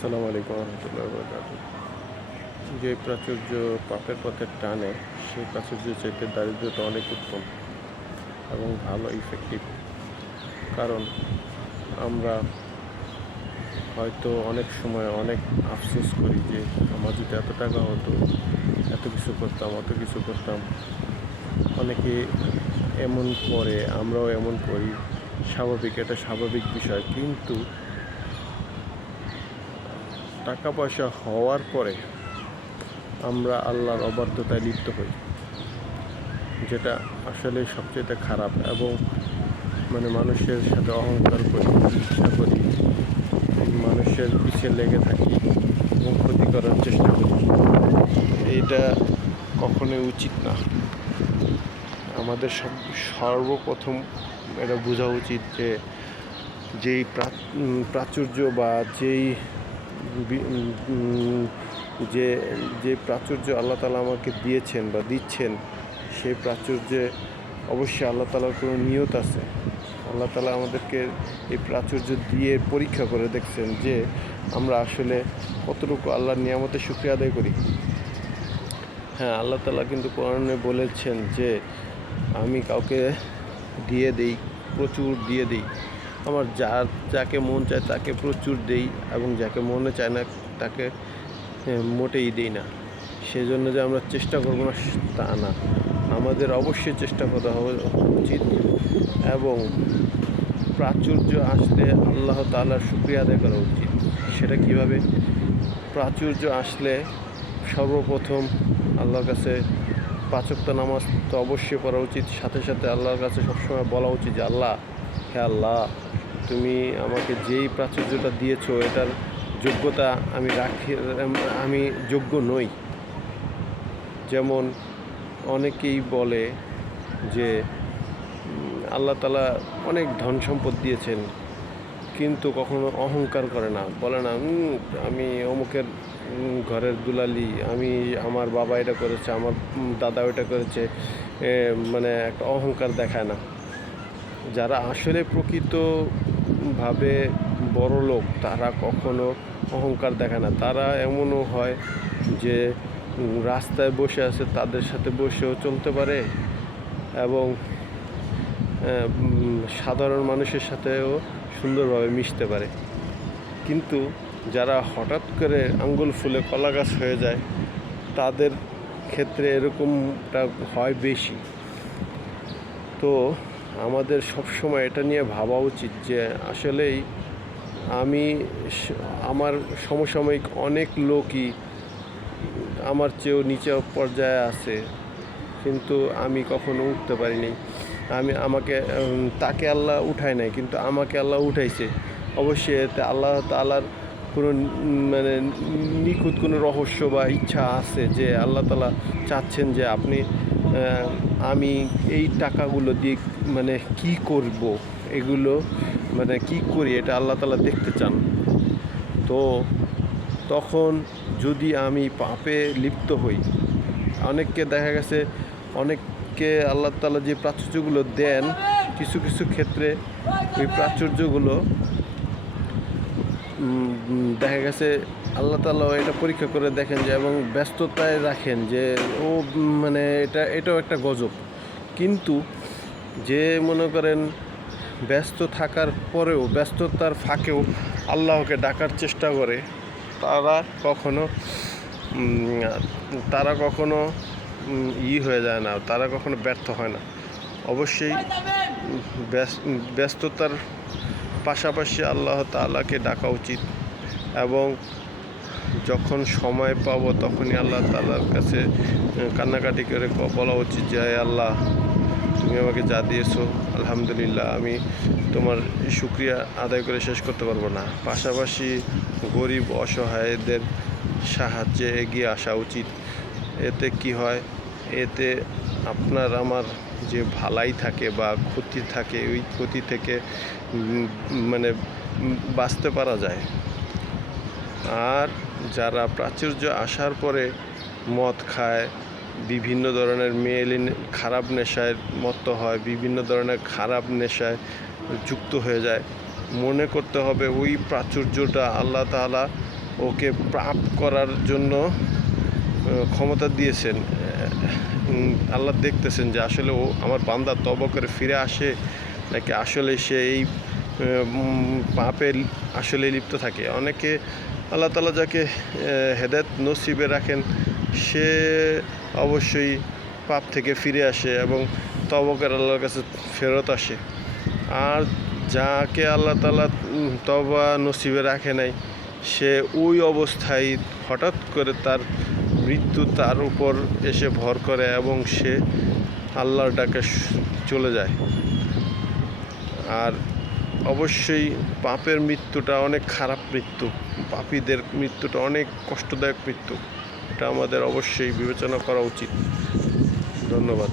আসসালামু আলাইকুম রহমতুল্লাহ বরকাতুহ। যে প্রাচুর্য পাপের পথে টানে, সেই প্রাচুর্য চাইতে দারিদ্রতা অনেক উত্তম এবং ভালো ইফেক্টিভ। কারণ আমরা হয়তো অনেক সময় অনেক আফসোস করি যে আমার যদি এত টাকা হতো, এত কিছু করতাম, অত কিছু করতাম। অনেকে এমন করে, আমরাও এমন করি। স্বাভাবিক, এটা স্বাভাবিক বিষয়। কিন্তু টাকা পয়সা হওয়ার পরে আমরা আল্লাহর অবাধ্যতায় লিপ্ত হই, যেটা আসলে সবচেয়ে খারাপ। এবং মানুষের সাথে অহংকার করি, ইচ্ছা করি, মানুষের পিছিয়ে লেগে থাকি এবং ক্ষতি করার চেষ্টা করি। এইটা কখনোই উচিত না। আমাদের সর্বপ্রথম এটা বোঝা উচিত যে যেই প্রাচুর্য বা যে যে প্রাচুর্য আল্লাহ তাআলা আমাকে দিয়েছেন বা দিচ্ছেন, সেই প্রাচুর্যে অবশ্যই আল্লাহ তাআলার কোনো নিয়ত আছে। আল্লাহ তাআলা আমাদেরকে এই প্রাচুর্য দিয়ে পরীক্ষা করে দেখছেন যে আমরা আসলে কতটুকু আল্লাহর নিয়ামতের শুকরিয়া আদায় করি। হ্যাঁ, আল্লাহ তাআলা কিন্তু কোরআনে বলেছেন যে আমি কাউকে দিয়ে দেই, প্রচুর দিয়ে দিই। আমার যাকে মন চায় তাকে প্রচুর দেই, এবং যাকে মনে চায় না তাকে মোটেই দিই না। সেজন্য যে আমরা চেষ্টা করবো না তা না, আমাদের অবশ্যই চেষ্টা করা উচিত। এবং প্রাচুর্য আসলে আল্লাহ তাআলার শুকরিয়া আদায় করা উচিত। সেটা কিভাবে? প্রাচুর্য আসলে সর্বপ্রথম আল্লাহর কাছে 5 ওয়াক্ত নামাজ তো অবশ্যই পড়া উচিত। সাথে সাথে আল্লাহর কাছে সবসময় বলা উচিত যে আল্লাহ, হে আল্লাহ, তুমি আমাকে যেই প্রাচুর্যটা দিয়েছো এটার যোগ্যতা আমি যোগ্য নই। যেমন অনেকেই বলে যে আল্লাহ তাআলা অনেক ধন সম্পদ দিয়েছেন, কিন্তু কখনো অহংকার করে না, বলে না আমি অমুকের ঘরের দুলালি, আমার বাবা এটা করেছে, আমার দাদা এটা করেছে। একটা অহংকার দেখায় না। যারা আসলে প্রকৃতভাবে বড় লোক তারা কখনো অহংকার দেখায় না। তারা এমনও হয় যে রাস্তায় বসে আছে তাদের সাথে বসেও চলতে পারে, এবং সাধারণ মানুষের সাথেও সুন্দরভাবে মিশতে পারে। কিন্তু যারা হঠাৎ করে আঙ্গুল ফুলে কলা গাছ হয়ে যায়, তাদের ক্ষেত্রে এরকমটা হয় বেশি। তো আমাদের সবসময় এটা নিয়ে ভাবা উচিত যে আসলেই আমার সমসাময়িক অনেক লোকই আমার চেয়েও নিচে পর্যায়ে আছে, কিন্তু আমি কখনো উঠতে পারিনি। তাকে আল্লাহ উঠায় নাই, কিন্তু আমাকে আল্লাহ উঠাইছে। অবশ্যই এতে আল্লাহ তাআলার কোনো নিখুঁত কোনো রহস্য বা ইচ্ছা আছে, যে আল্লাহ তাআলা চাচ্ছেন যে আমি এই টাকাগুলো দিয়ে কি করব, এগুলো কি করি, এটা আল্লাহ তাআলা দেখতে চান। তো তখন যদি আমি পাপে লিপ্ত হই, অনেককে দেখা গেছে, অনেককে আল্লাহ তাআলা যে প্রাচুর্যগুলো দেন, কিছু কিছু ক্ষেত্রে ওই প্রাচুর্যগুলো দেখা গেছে আল্লাহ তাআলা এটা পরীক্ষা করে দেখেন যে, এবং ব্যস্ততায় রাখেন যে এটাও একটা গজব। কিন্তু যে মনে করেন ব্যস্ত থাকার পরেও, ব্যস্ততার ফাঁকেও আল্লাহকে ডাকার চেষ্টা করে, তারা কখনো হয়ে যায় না, তারা কখনো ব্যর্থ হয় না। অবশ্যই ব্যস্ততার পাশাপাশি আল্লাহ তাআলাকে ডাকা উচিত, এবং যখন সময় পাবো তখনই আল্লাহ তাআলার কাছে কান্নাকাটি করে বলা উচিত যে আল্লাহ, তুমি আমাকে যা দিয়েছো আলহামদুলিল্লাহ, আমি তোমার শুকরিয়া আদায় করে শেষ করতে পারবো না। পাশাপাশি গরিব অসহায়দের সাহায্যে এগিয়ে আসা উচিত। এতে কি হয়? এতে আপনার আমার যে ভালাই থাকে বা ক্ষতি থাকে, ওই ক্ষতি থেকে বাঁচতে পারা যায়। আর যারা প্রাচুর্য আসার পরে মদ খায়, বিভিন্ন ধরনের খারাপ নেশায় মত্ত হয়, বিভিন্ন ধরনের খারাপ নেশায় যুক্ত হয়ে যায়, মনে করতে হবে ওই প্রাচুর্যটা আল্লাহ তাআলা ওকে পাপ করার জন্য ক্ষমতা দিয়েছেন। আল্লাহ দেখতেছেন যে আসলে ও আমার বান্দা তওবা করে ফিরে আসে নাকি আসলে সে এই পাপে আসলে লিপ্ত থাকে। অনেকে আল্লাহ তাআলা যাকে হেদায়েত নসিবে রাখেন সে অবশ্যই পাপ থেকে ফিরে আসে এবং তওবা করে আল্লাহর কাছে ফেরত আসে। আর যাকে আল্লাহ তাআলা তওবা নসিবে রাখে নাই সে ওই অবস্থায় হঠাৎ করে তার মৃত্যু তার উপর এসে ভর করে এবং সে আল্লাহর ডাকে চলে যায়। আর অবশ্যই পাপের মৃত্যুটা অনেক খারাপ মৃত্যু, পাপীদের মৃত্যুটা অনেক কষ্টদায়ক মৃত্যু। এটা আমাদের অবশ্যই বিবেচনা করা উচিত। ধন্যবাদ।